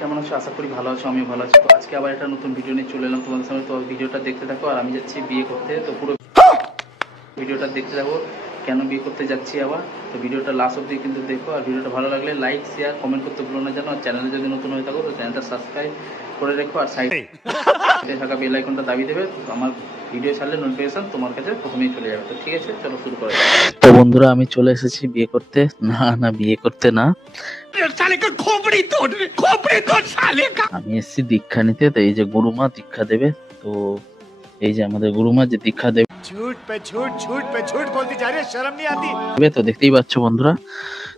কেমন আছো? আশা করি ভালো আছো, আমি ভালো আছি। তো আজকে আবার একটা নতুন ভিডিও নিয়ে চলে এলাম তোমাদের সামনে। তো ভিডিওটা দেখতে থাকো। আর আমি যাচ্ছি বিয়ে করতে, তো পুরো ভিডিওটা দেখতে থাকো কেন বিয়ে করতে যাচ্ছি আবার। তো ভিডিওটা লাস্ট অবধি কিন্তু দেখো। আর ভিডিওটা ভালো লাগলে লাইক শেয়ার কমেন্ট করতে ভুলো না যেন। আর চ্যানেলে যদি নতুন হয়ে থাকো তো চ্যানেলটা সাবস্ক্রাইব করে রেখো। আর সাইডে থাকা বেল আইকনটা দাবি দেবে, তো আমার ভিডিও ছাড়লে নোটিফিকেশন তোমার কাছে প্রথমেই চলে যাবে। তো ঠিক আছে, চলো শুরু করা যাক। তো বন্ধুরা, আমি চলে এসেছি বিয়ে করতে। না বিয়ে করতে না, আমি এসেছি দীক্ষা নিতে। তো এই যে গুরুমা দীক্ষা দেবে। তো এই যে আমাদের গুরুমা যে দীক্ষা দেবে, তো দেখতেই পাচ্ছ বন্ধুরা।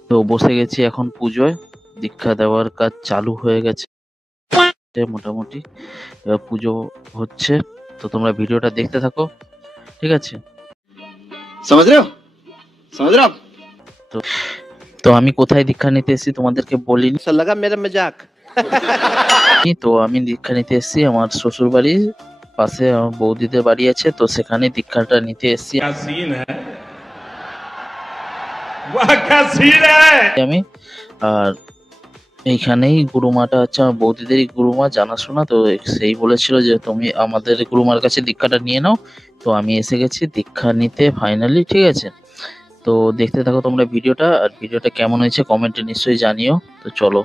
তো বসে গেছি এখন পুজোয়। দীক্ষা দেওয়ার কাজ চালু হয়ে গেছে মোটামুটি। এবার পুজো হচ্ছে, তো তোমরা ভিডিওটা দেখতে থাকো, ঠিক আছে? তো তো আমি কোথায় দীক্ষা নিতে এসেছি তোমাদেরকে বলিনি। তো আমি দীক্ষা নিতে এসেছি আমার শ্বশুর বাড়ির পাশে, আমার বৌদিদের বাড়ি আছে, তো সেখানে দীক্ষাটা নিতে এসেছি আমি। আর এইখানেই গুরুমাটা হচ্ছে আমার বৌদিদেরই গুরুমা, জানাশোনা। তো সেই বলেছিল যে তুমি আমাদের গুরুমার কাছে দীক্ষাটা নিয়ে নাও। তো আমি এসে গেছি দীক্ষা নিতে ফাইনালি, ঠিক আছে? তো দেখতে থাকো তোমরা ভিডিওটা। আর ভিডিওটা কেমন হয়েছে কমেন্টে নিশ্চয়ই জানিও। তো চলো।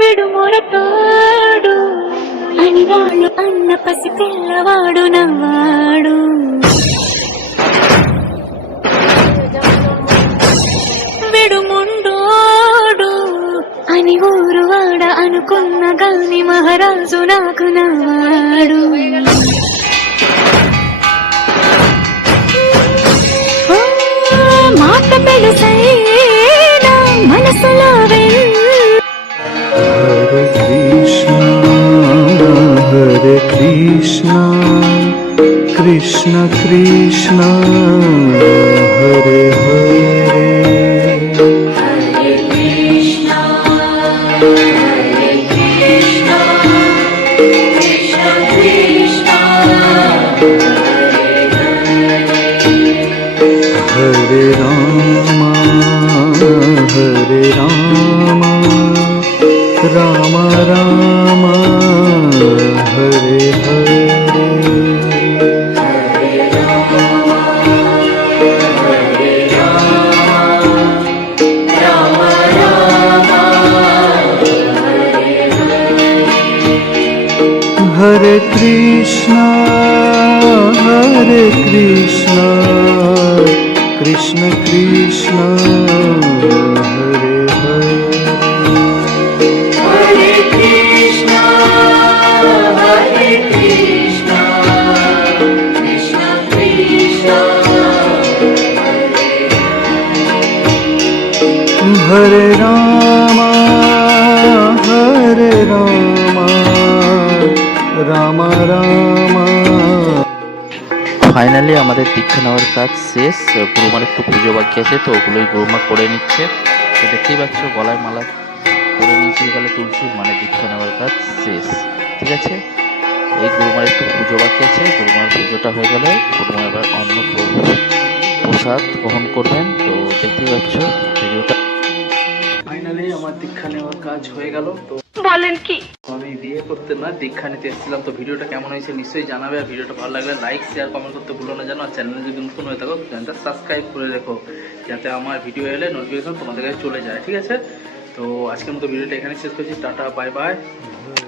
విడుమొరతాడు అని వాళ్ళు అన్న పసి పిల్లవాడు నవ్వాడు. అనుకున్న గాని మహారాజు నాకు నాడు మాట పెలుసైనా మనసులో Hare Krishna, Krishna Krishna, Hare Hare. Hare Rama, Hare Rama, Rama Rama, Hare Hare. Hare Krishna, Hare Krishna, Krishna Krishna, Hare Hare. Hare Krishna, Hare Krishna, Krishna Krishna, Hare Rama, Hare Rama, Rama Rama. Finally আমাদের দীক্ষা নেওয়ার কাজ শেষ। গুরুমার একটু পুজো বাকি আছে, তো ওগুলোই গুরুমা করে নিচ্ছে। তো দেখতেই পাচ্ছ গলায় মালা করে নিয়েছি, গেলে তুলছি, মানে দীক্ষা নেওয়ার কাজ শেষ। ঠিক আছে, এই গুরুমার একটু পুজো বাকি আছে। গুরুমার পুজোটা হয়ে গেলে গুরুমা এবার অন্ন প্রসাদ গ্রহণ করবেন। তো দেখতেই পাচ্ছ ভিডিওটা। ফাইনালি আমার দীক্ষা নেওয়ার কাজ হয়ে গেল। তো বলেন কি? আমি বিয়ে করতে না, দীক্ষা নিতে এসেছিলাম। তো ভিডিওটা কেমন হয়েছে নিশ্চয়ই জানাবে। আর ভিডিওটা ভালো লাগলে লাইক শেয়ার কমেন্ট করতে ভুলো না জানো। আর চ্যানেলে যদি নতুন হয়ে থাকো চ্যানেলটা সাবস্ক্রাইব করে রেখো, যাতে আমার ভিডিও এলে নোটিফিকেশন তোমাদের কাছে চলে যায়। ঠিক আছে, তো আজকের মতো ভিডিওটা এখানে শেষ করছি। Tata, bye bye.